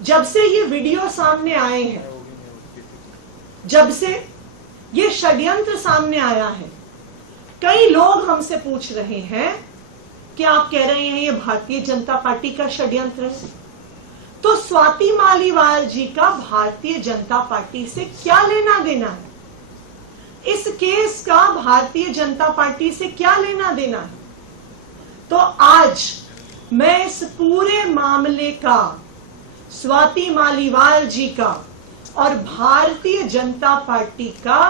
जब से ये वीडियो सामने आए हैं, जब से ये षड्यंत्र सामने आया है, कई लोग हमसे पूछ रहे हैं कि आप कह रहे हैं ये भारतीय जनता पार्टी का षड्यंत्र है, तो स्वाति मालीवाल जी का भारतीय जनता पार्टी से क्या लेना देना है? इस केस का भारतीय जनता पार्टी से क्या लेना देना है? तो आज मैं इस पूरे मामले का स्वाति मालीवाल जी का और भारतीय जनता पार्टी का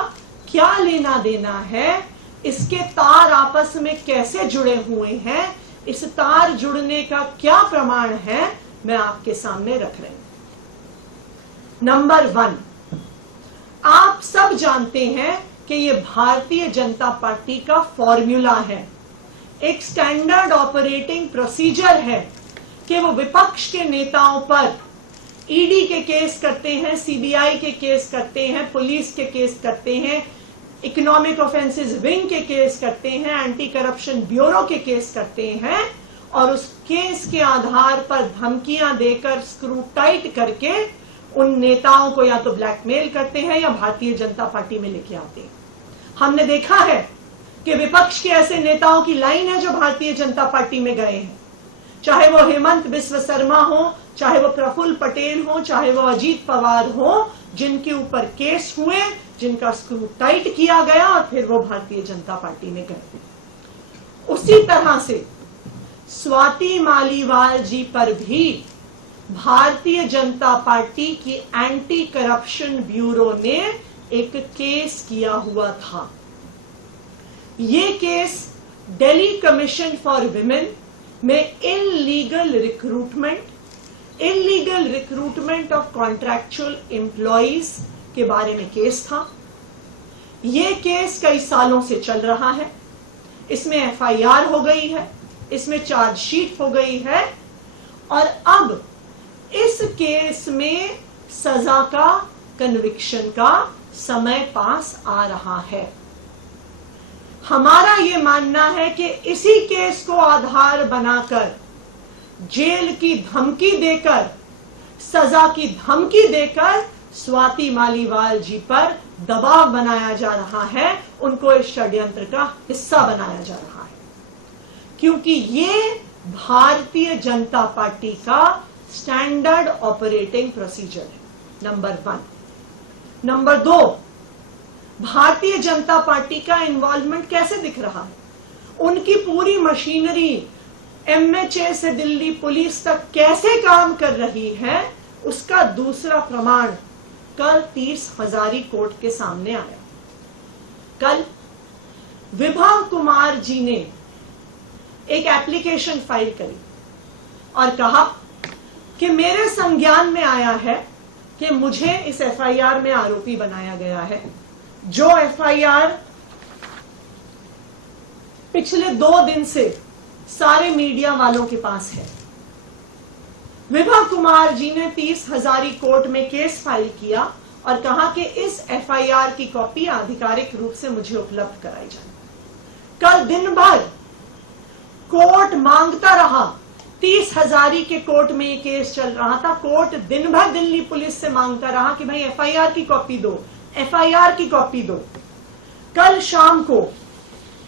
क्या लेना देना है, इसके तार आपस में कैसे जुड़े हुए हैं, इस तार जुड़ने का क्या प्रमाण है, मैं आपके सामने रख रही हूं। नंबर 1, आप सब जानते हैं कि यह भारतीय जनता पार्टी का फॉर्मूला है, एक स्टैंडर्ड ऑपरेटिंग प्रोसीजर है कि वो विपक्ष के नेताओं पर ईडी के केस करते हैं, सीबीआई के केस करते हैं, पुलिस के केस करते हैं, इकोनॉमिक ऑफेंसेस विंग के केस करते हैं, एंटी करप्शन ब्यूरो के केस करते हैं और उस केस के आधार पर धमकियां देकर स्क्रू टाइट करके उन नेताओं को या तो ब्लैकमेल करते हैं या भारतीय जनता पार्टी में लेके आते हैं। हमने देखा है कि विपक्ष के ऐसे नेताओं की लाइन है जो भारतीय जनता पार्टी में गए हैं, चाहे वो हेमंत बिस्व शर्मा हो, चाहे वो प्रफुल्ल पटेल हो, चाहे वो अजीत पवार हो, जिनके ऊपर केस हुए, जिनका स्क्रू टाइट किया गया और फिर वो भारतीय जनता पार्टी में गए। उसी तरह से स्वाति मालीवाल जी पर भी भारतीय जनता पार्टी की एंटी करप्शन ब्यूरो ने एक केस किया हुआ था। ये case Delhi commission for women में illegal recruitment of contractual employees के बारे में केस था। ये केस कई सालों से चल रहा है, इसमें एफआईआर हो गई है, इसमें चार्जशीट हो गई है और अब इस केस में सजा का, कन्विक्शन का समय पास आ रहा है। हमारा यह मानना है कि इसी केस को आधार बनाकर जेल की धमकी देकर, सजा की धमकी देकर स्वाति मालीवाल जी पर दबाव बनाया जा रहा है, उनको इस षड्यंत्र का हिस्सा बनाया जा रहा है, क्योंकि ये भारतीय जनता पार्टी का स्टैंडर्ड ऑपरेटिंग प्रोसीजर है। Number 1। Number 2, Bharatiya Janata party का इन्वॉल्वमेंट कैसे दिख रहा है? उनकी पूरी मशीनरी एमएचए से दिल्ली पुलिस तक कैसे काम कर रही है, उसका दूसरा प्रमाण कल 30 हजारी कोर्ट के सामने आया। कल विभा कुमार जी ने एक एप्लीकेशन फाइल करी और कहा कि मेरे संज्ञान में आया है कि मुझे इस एफआईआर में आरोपी बनाया गया है, जो एफआईआर पिछले 2 दिन से सारे मीडिया वालों के पास है। विभा कुमार जी ने 30 हजारी कोर्ट में केस फाइल किया और कहा कि इस एफआईआर की कॉपी आधिकारिक रूप से मुझे उपलब्ध कराई जाए। कल दिन भर कोर्ट मांगता रहा, 30 हजारी के कोर्ट में ये केस चल रहा था, कोर्ट दिन भर दिल्ली पुलिस से मांगता रहा कि भाई एफआईआर की कॉपी दो, एफआईआर की कॉपी दो। कल शाम को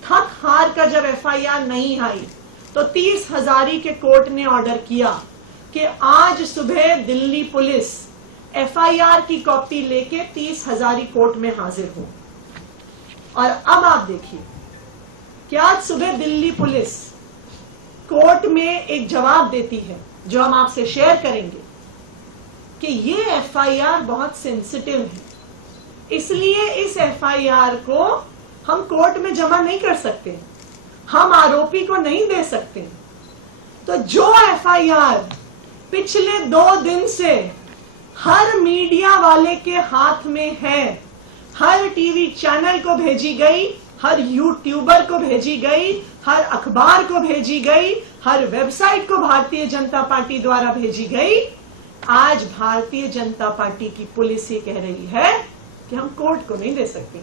थक हार कर जब एफआईआर नहीं आई तो 30 हजारी के कोर्ट ने ऑर्डर किया कि आज सुबह दिल्ली पुलिस एफआईआर की कॉपी लेके 30 हजारी कोर्ट में हाजिर हो। और अब आप देखिए कि आज सुबह दिल्ली पुलिस कोर्ट में एक जवाब देती है जो हम आपसे शेयर करेंगे कि ये एफआईआर बहुत सेंसिटिव है, इसलिए इस एफआईआर को हम कोर्ट में जमा नहीं कर सकते, हम आरोपी को नहीं दे सकते। तो जो एफआईआर पिछले 2 दिन से हर मीडिया वाले के हाथ में है, हर टीवी चैनल को भेजी गई, हर यूट्यूबर को भेजी गई, हर अखबार को भेजी गई, हर वेबसाइट को भारतीय जनता पार्टी द्वारा भेजी गई, आज भारतीय जनता पार्टी की पुलिस ये कह रही है कि हम कोर्ट को नहीं दे सकते।